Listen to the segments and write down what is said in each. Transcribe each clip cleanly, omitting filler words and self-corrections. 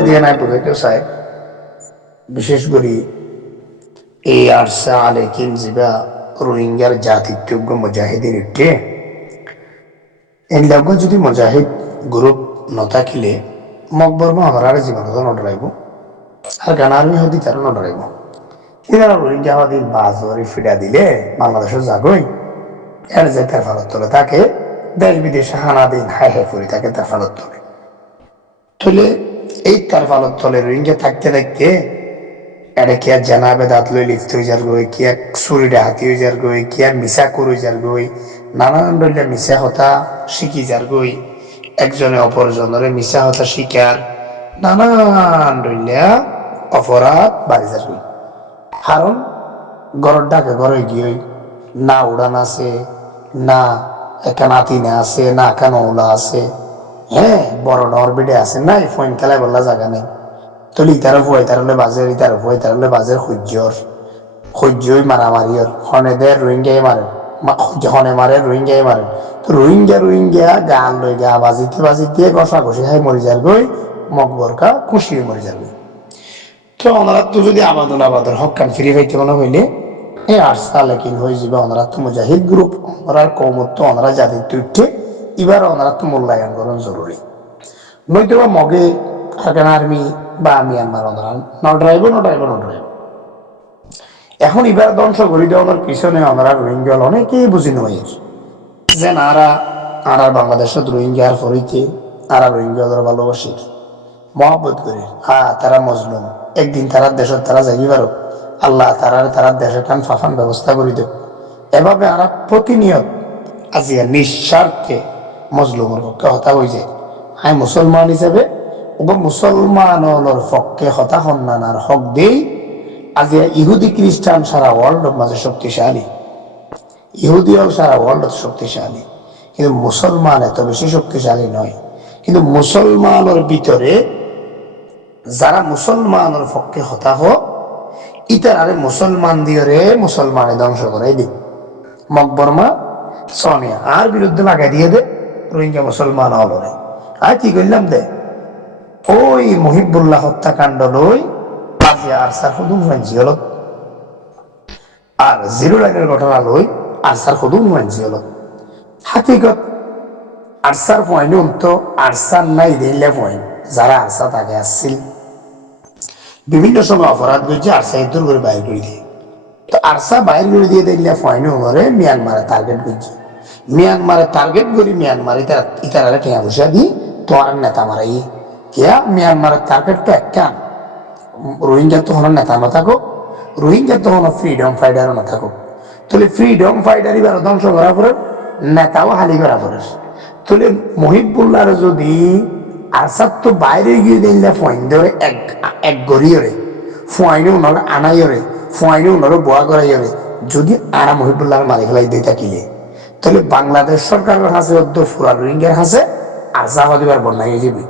দিয়ে নাই বুঝাইতে চায় বিশেষ করে এই আরসা আলেকিন জিবা রোহিঙ্গার জাতিত্বজ্ঞ মুজাহিদিন ইটে এনলাগ যদি মুজাহিদ গ্রুপ নথাকিলে মকবরমা হরার জীবনত নডরাইব আর গানারমি হদি তারা নডরাইব এরা রোহিঙ্গা হদিন বাজরি ফিডা দিলে বাংলাদেশের জাগই এর যে তার ফালত তোলে তাকে দেশ বিদেশে হানা দিন হাই হাই করি তাকে তার ফালত তোলে তুলে এই তার ফালত তোলে রোহিঙ্গা থাকতে থাকতে এটা কি আর জানাবে দাঁত লই লিপ্ত হয়ে যার গই কি আর ছুরিটা হাতি হয়ে যার গই কি আর মিশা করে যার গই নানান ধরনের মিশা হতা শিখি যার গই একজনে অপরজনের মিশা হতা শিকার নানান ধরনের অপরাধ বাড়ি যার গই কারণ ঘরের ডাকে ঘরে গিয়ে না উড়ান আছে না একটা নাতিনে আছে না একটা নৌলা আছে হ্যাঁ বড় ডর বেডে আছে নাই ফোন খেলায় বললা জায়গা নেই তলি ইতারও ভয় তারলে বাজের ইতারও ভয় তারলে বাজের সহ্যই মারামারিয়র হনেদের রোহিঙ্গাই মারে হনে মারে রোহিঙ্গাই মারে তো রোহিঙ্গা গান লই গা বাজিতে কষা কষি খাই মরি যার গই মকবরকা খুশি হয়ে মরি যার গই তো ওনারা তো যদি আবাদর হকান ফিরে পাইতে মনে হইলে এই আরসা লেকিন হয়ে যাবে ওনারা তো মুজাহিদ গ্রুপ ওনার কৌমত্ব ওনারা জাতির তুইঠে এবার ওনারা তো মূল্যায়ন করেন জরুরি নয়তো বা মগে আফগান আর্মি বা মিয়ানমার ওনারা নডরাইব এখন এবার ধ্বংস করে দেওয়ার পিছনে ওনারা রোহিঙ্গা অনেকেই বুঝি নয় যে আরা বাংলাদেশের রোহিঙ্গার ফরিতে আরা রোহিঙ্গা ভালোবাসি মহব্বত করে তারা মজলুম একদিন তারা দেশের তারা যাই পারো আল্লাহ তারা দেশের কান ফাফান ব্যবস্থা করে দেব এভাবে আরা প্রতিনিয়ত আজিয়া নিঃস্বার্থে মজলুমের পক্ষে হতা হয়ে যায় আমি মুসলমান হিসেবে মুসলমানের পক্ষে হতা সন্ন্যানার হক দেই আজিয়া ইহুদি খ্রিস্টান সারা ওয়ার্ল্ডের মাঝে শক্তিশালী ইহুদি হল সারা ওয়ার্ল্ড শক্তিশালী কিন্তু মুসলমান এত বেশি শক্তিশালী নয় কিন্তু মুসলমানের ভিতরে যারা মুসলমানের পক্ষে হতা হোক ইতারে মুসলমান দিয়ে মুসলমানে ধ্বংস করাই দিই মকবরমা সোনিয়া আর বিরুদ্ধে লাগাই দিয়ে দে রোহিঙ্গা মুসলমান হল রে আর কি করলাম দে ওই মহিবুল্লাহ হত্যাকাণ্ড লই আরসার হুদুম মানছি হল আর জিরো লাইনের ঘটনা লই আরসার হুদুম মানছি হল হাকিকত আরসার পয়েন্ট তো আরসার নাই দিলে পয়েন্ট যারা আরসা তাকে আসছিল বিভিন্ন সময় অপরাধ করছে আরসা দূর করে বাইর করে দিয়ে তো আরসা বাইর করে দিয়ে দিলে পয়েন্ট করে মিয়ানমারে টার্গেট করছে মিয়ানমারে টার্গেট করি মিয়ানমারে ইতারা টেয়া বসা দিই তোমার নেতা মারাই কেয়া মিয়ানমারের টার্গেট তো একটা রোহিঙ্গা তো হন নেতা না থাকুক রোহিঙ্গা তো হন ফ্রিডম ফাইটারও না থাকুক তাহলে ফ্রিডম ফাইটার এবার ধ্বংস করা পরে নেতাও হালি করা পরে তাহলে মহিবুল্লাহ যদি আরসাদ তো বাইরে গিয়ে দিলে ফয়েন ধরে এক গড়িয়ে ফোয়াইনে উনারা আনাইরে ফোয়াইনে উনারও বোয়া করাইরে যদি আরা মহিবুল্লাহর মালিক লাই দিয়ে থাকিলে তাহলে বাংলাদেশ সরকারের হাসে ফুরা রোহিঙ্গার হাসে আরসা হদিবার বন্যায় যাবে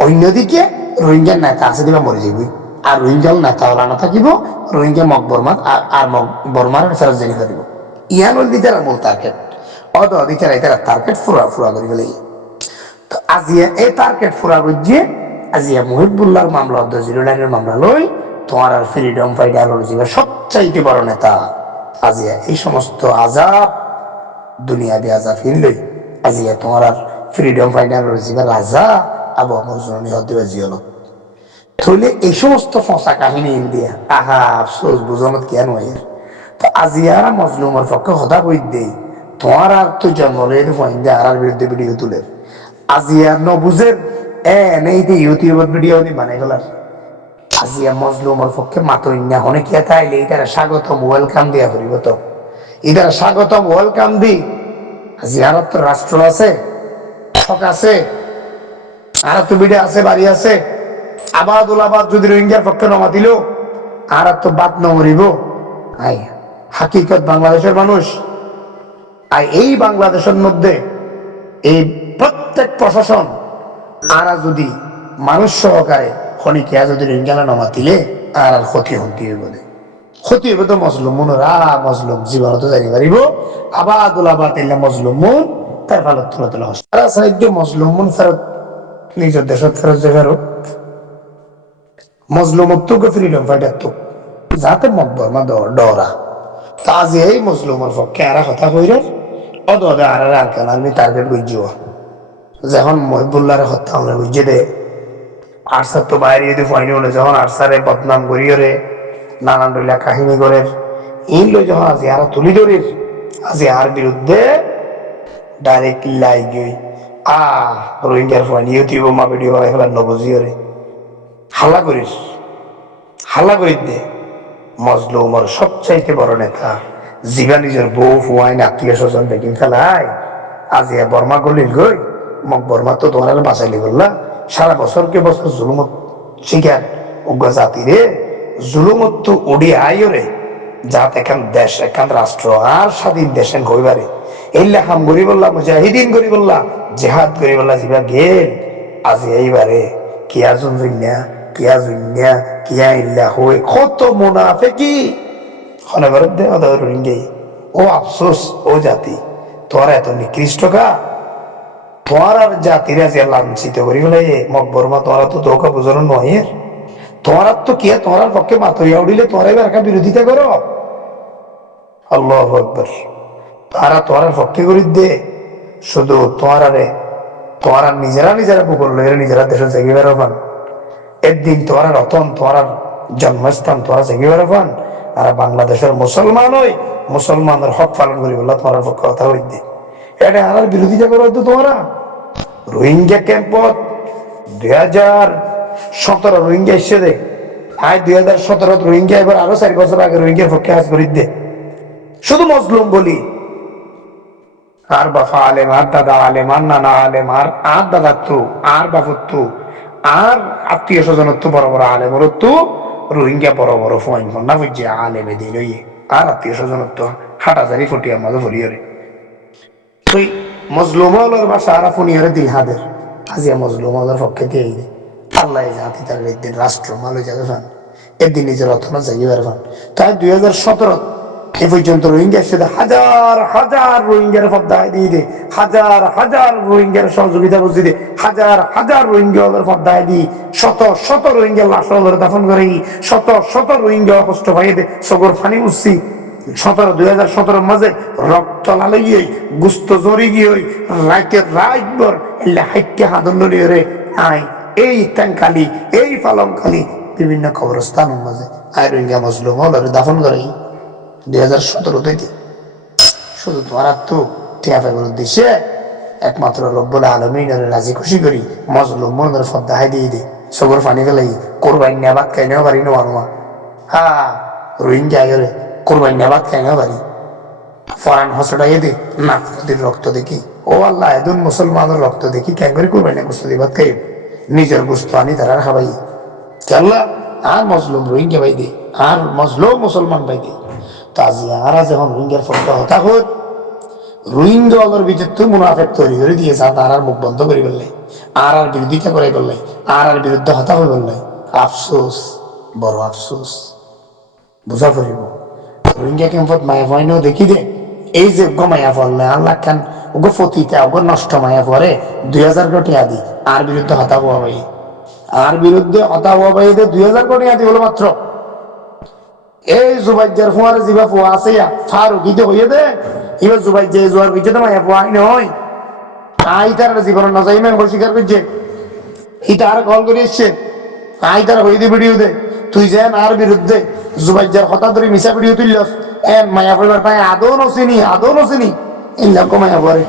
অন্যদিকে রোহিঙ্গার নেতা আছে দিবা মরে যাবি আর রোহিঙ্গাল নেতা ওরা না থাকিব রোহিঙ্গা মকবরমাত আর মকবরমার ফেরত জানি দিব ইয়ান হল দিতে মূল টার্গেট দিতে তারা টার্গেট ফুরা করে ফেলে তো আজিয়া এই টার্গেট ফুরা করছে আজিয়া মহিবুল্লাহর মামলা জিরো লাইনের মামলা লই তোমার আর ফ্রিডম ফাইটার হল সবচাইতে বড় নেতা আজিয়া এই সমস্ত আজাব দুনিয়াবি আজাব হিনলই আজিয়া তোমার আর ফ্রিডম ফাইটার রাজা আবু আমর জননী হদ্দিবা জিয়ল তাহলে এই সমস্ত ফসা কাহিনী দিয়া আহা আফসোস বুঝনত কেন এর তো আজিয়ারা মজলুমের পক্ষে হদা কই দেই তোমার আর তো জন্মলের ফয়েন্দে আর বিরুদ্ধে ভিডিও তুলে আজিয়া নবুঝের নেইতে ইউটিউবের ভিডিও নি বানাই গেলার আজিয়া মজলুমের পক্ষে মাতইন্যা হনে কি তাইলে এটার স্বাগতম ওয়েলকাম দিয়া করিব তো এটার স্বাগতম ওয়েলকাম দি আজিয়ার তো রাষ্ট্র আছে হক আছে আর তো বিডে আছে বাড়ি আছে আবাদ যদি রোহিঙ্গার পক্ষে নমা দিল আর তো বাদ নমরিব আই হাকিকত বাংলাদেশের মানুষ আর এই বাংলাদেশের মধ্যে এই প্রত্যেক প্রশাসন আরা যদি মানুষ সহকারে খনিকিয়া যদি রোহিঙ্গালা নমা দিলে আর ক্ষতি হতে হইব তো মজলুম মনোরা মজলুম জীবন তো জানি পারিব আবাদ এলে মজলুম তার ভালো তোলা তোলা সারা সাহায্য মজলুম ফেরত নিজের দেশত ফেরত যে ফেরত মজলুমত্বকে ফ্রিডম ফাইটার তো যাতে মকবরমা ডরা তা আজ এই মজলুমের পক্ষে আর কথা কইরেন অদে আর কেন আমি টার্গেট বুঝিও যখন মহিবুল্লাহরে হত্যা আমরা বুঝিয়ে দে আরসার তো বাইরে যদি ফাইনি হলে যখন আরসারে বদনাম করিও রে নানান রইলা কাহিনী করে এই লো যখন আজি আর তুলি ধরির আজি আর বিরুদ্ধে ডাইরেক্ট লাই গই রোহিঙ্গার ফাইনি ইউটিউব মা ভিডিও বানাই ফেলার নবুঝিও রে হাল্লা করি দে মজলুমর সবচাইতে বড় নেতা জিবা নিজের বউ ফুয়াইন আত্মীয় স্বজন বেগিন ফেলাই আজি বর্মা গলিল গই মক বর্মা তো তোমার বাঁচাইলি বললা সারা বছরকে বছর জুলুমত শিকার উগ্র জাতি রে জুলুমত তো উড়ি আইও রে যাত এখান দেশ এখান রাষ্ট্র আর স্বাধীন দেশেন কইবারে এইলা হাম গরি বললা মুজাহিদিন গরি বললা জেহাদ গরি বললা জিবা গেল আজি এইবারে কিয়া জুনজিনা কিয়া জুনিয়া কিয়া ইল্লা হই কত মুনাফিকি হনে বরদে ওদের রোহিঙ্গা ও আফসোস ও জাতি তোরা এত নিকৃষ্ট কা তোমার আর জাতিরা যে লাঞ্ছিত করি বলে মকবরমা তোরা তো ধোকা বুঝানো নয় তোমার তো কি তোমার পক্ষে মাতইয়া উঠিলে তোরা এবার একটা বিরোধিতা করো আল্লাহু আকবার তারা তোমার পক্ষে করি দে শুধু তোমার নিজেরা বুকল লইরে নিজেরা দেশে জেগে বেরোবান একদিন তোমার রতন তোমার জন্মস্থান তোরা জেগে বেরোবান আর বাংলাদেশের মুসলমান হই মুসলমানের হক পালন করি বললা তোমার পক্ষে কথা হই দে এটা আর বিরোধিতা করো হয়তো তোমরা রোহিঙ্গা ক্যাম্পত 2017 রোহিঙ্গা এসে দে 2017 রোহিঙ্গা এবার আরো 4 বছর আগে রোহিঙ্গার পক্ষে কাজ করি দে শুধু মজলুম বলি আর বাফা আলেম আর দাদা আলেম আর নানা আলেম আর দাদা তো আর বাপুত্তু আর আত্মীয় স্বজনত্ব বড় বড় আলেমর তো রোহিঙ্গা বড় বড় ফোন না বুঝছে আলেমে দিল আর আত্মীয় স্বজনত্ব হাটাজারি ফটিয়ার মাঝে ফরিয়রে তুই মজলুমলের বাসা আর ফুনিয়রে দিল হাদের আজিয়া মজলুমলের পক্ষে কে আল্লাহ জাতি তার একদিন রাষ্ট্র মালয় যাবে ফান একদিন নিজের অর্থনা জাগিবার ফান তাই 2017 এ পর্যন্ত রোহিঙ্গার সাথে হাজার হাজার রোহিঙ্গার পদ্মায় দিয়ে দে হাজার হাজার রোহিঙ্গার সহযোগিতা বুঝিয়ে দে হাজার হাজার রোহিঙ্গা পদ্মায় দিয়ে শত শত রোহিঙ্গার লাশ দাফন করে শত শত রোহিঙ্গা কষ্ট পাইয়ে দে সগর ফানি উঠছি 2017 মাঝে রক্ত লালিয়ে গুস্ত জরি গিয়ে রাইতের রাতভর হাইটকে হাদন রে আই এই টাঙ্কালি এই পালংকালি বিভিন্ন কবরস্থানের মাঝে আই রোহিঙ্গা মজলুম দাফন করে 2017 শুধু তোমার তো টিয়াফা করে দিছে একমাত্র রব্বুল আলামিনের রাজি খুশি করি মজলুম মনের ফদ্দায় দিয়ে দে সগর ফানি ফেলাই কোরবানি নেবাদ খাইনেও পারি না মানুষ রোহিঙ্গা গেলে কোরবানি নেবাদ খাইনেও পারি ফরান হসটাই দে নাক নদীর রক্ত দেখি ও আল্লাহ এদুন মুসলমানের রক্ত দেখি কেন করে কোরবানি গোস্ত দিবাদ খাই নিজের গোস্ত আনি তারা খাবাই আল্লাহ আর মজলুম রোহিঙ্গা পাই দে আর মজলুম মুসলমান পাই দে তাজিয়ারা যখন রোহিঙ্গার ফটো হতা হত রোহিঙ্গা অলর ভিতর তো মুনাফেক তৈরি করে দিয়ে যা তার মুখ বন্ধ করে বললে আর বিরোধিতা করে বললে আর বিরুদ্ধে হতা হয়ে বললে আফসোস বড় আফসোস বুঝা করিব রোহিঙ্গা ক্যাম্পত মায়া ভয়নেও দেখি দে এই যে মায়া ফল না আল্লাহ খান ওগো ফতিতে ওগো নষ্ট মায়া পরে 2000 কোটি আদি আর বিরুদ্ধে হতা হওয়া ভাই আর বিরুদ্ধে হতা হওয়া ভাই 2000 কোটি আদি হলো মাত্র এই জুবাইজার ফুয়ারে জিবা ফুয়া আছে ফারুকি তো হইয়ে দে এবার জুবাই যে জোয়ার বিচ্ছে তো মায়া ফুয়া নয় আই তার জীবন না যাই মেম্বর স্বীকার করছে এটা আর কল করে এসছে আই তার হইয়ে দে ভিডিও দে তুই যেন আর বিরুদ্ধে জুবাইজার হতা ধরে মিশা ভিডিও তুললস এন মায়া পরিবার তাই আদৌ নসিনি এরকম মায়া পরে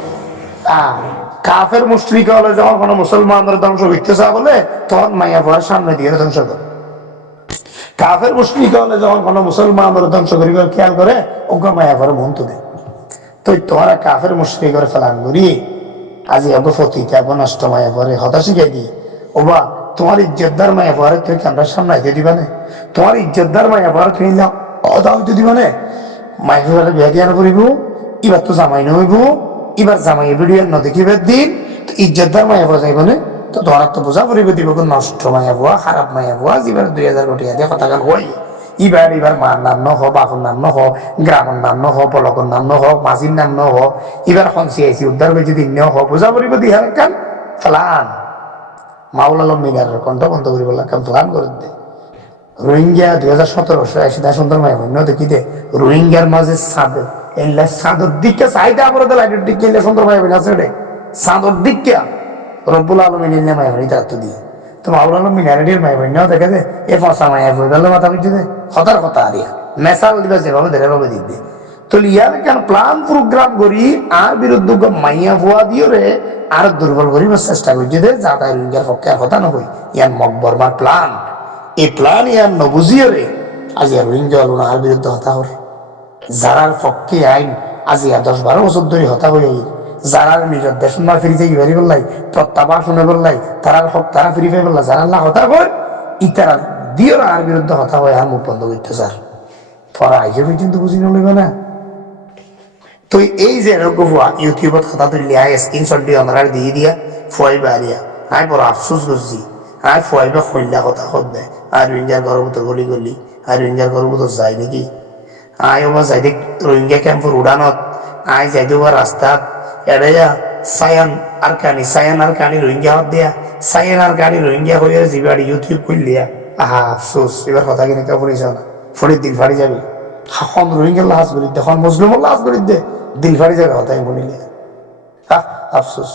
কাফের মুশরিক হলে যখন কোনো মুসলমানদের ধ্বংস করতে চা বলে তখন মায়া পড়ার সামনে দিয়ে ধ্বংস করে কাফের মুশরিক হলে যখন কোনো মুসলমানদের ধ্বংস করিবার খেয়াল করে ওকে মায়া পরে মন তুলে তো তোরা কাফের মুশরিক করে ফেলান করি আজি ওকে ফতিতে এখন নষ্ট মায়া পরে হতা শিখাই দি ওবা তোমার ইজ্জতদার মায়া পরে তুই ক্যামেরার সামনে আইতে দিবা না তোমার ইজ্জতদার মায়া পরে তুই অদা হইতে দিবা না মায়া পরে বিয়া দিয়া করিব এবার তো জামাই নহইব এবার জামাই ভিডিও ন দেখিবার দিন তো ইজ্জতদার মায়া পরে যাইব না তো তোমার তো বোঝা পড়িব দিব নষ্ট মায়া পোয়া খারাপ মায়া পোয়া যেবার 2000 কোটি দিয়ে কথা গান হই এবার মার নাম ন হ বাপুর নাম ন হ গ্রামের নাম ন হ বলকর নাম ন হ মাঝির নাম ন হ এবার খনসি আইসি উদ্ধার হয়েছে দিন ন হ বোঝা পড়িব দিহার কান ফ্লান মাওলা আলম মিনারের কণ্ঠ বন্ধ করিব কান ফ্লান করে দে রোহিঙ্গা 2017 সুন্দর মাই হইন দেখি দে রোহিঙ্গার মাঝে সাদর এল্লা সাদর দিকে চাইতে আমরা তো লাইটের দিকে এল্লা সুন্দর মাই হইন আছে রে সাদর দিকে রব্বুল আলামিন এল্লা মাই হইন তার তো দিয়ে তো মাওলানা আলম মিনারেটির মাই হইন দেখে দে এ ফাঁসা মাই হই গেল মাথা বুঝে দে হতার কথা আরিয়া মেসাল দিবে যেভাবে ধরে ভাবে দিবে তো ইয়ার কেন প্ল্যান প্রোগ্রাম করি আর বিরুদ্ধে মাইয়া ফুয়া দিও রে আর দুর্বল করিবার চেষ্টা করছি দে যা তাই রোহিঙ্গার পক্ষে আর কথা নয় ইয়ার মকবরমার প্ল্যান এই প্ল্যান ইয়ার নবুঝিও রে আজ ইয়ার রোহিঙ্গা হল না আর বিরুদ্ধে হতা হরে যারার পক্ষে আইন আজ ইয়ার 10-12 বছর ধরে হতা হয়ে যারার নিজের দেশ না ফিরে যাই বেরি বললাই প্রত্যাবাস শুনে বললাই তারার হক তারা ফিরে পাই বললা যারা আল্লাহ হতা হয় ইতারা দিও না আর বিরুদ্ধে হতা হয় আর মুখ বন্ধ করতে স্যার পড়া আইসে কিন্তু বুঝি নলিবে না তো এই যে রঘুয়া ইউটিউবত কথা তুললি আই স্ক্রিনশট দিয়ে আমার দিয়ে দিয়া ফুয়াইবা আরিয়া আই বড় আফসোস করছি আই ফুয়াইবা খৈলা কথা খোদবে আর রোহিঙ্গার গর্ভত গলি গলি আর রোহিঙ্গার গর্ভত যায় নাকি আই ওবা যাই দেখ রোহিঙ্গা ক্যাম্পের উড়ানত আই যাই দেবা রাস্তাত এড়াইয়া সায়ান আর কানি রোহিঙ্গা হাত দিয়া সায়ান আর কানি রোহিঙ্গা হয়ে যাবে ইউটিউব করলিয়া আহা আফসোস এবার কথা কিনে কেউ পড়েছ না ফরির দিন ফাড়ি যাবে খন রোহিঙ্গার লাহাজ করি দে খন মুসলিমের লাহাজ করি দে দিল ফাড়ি যাবে কথা বলিলে আফসোস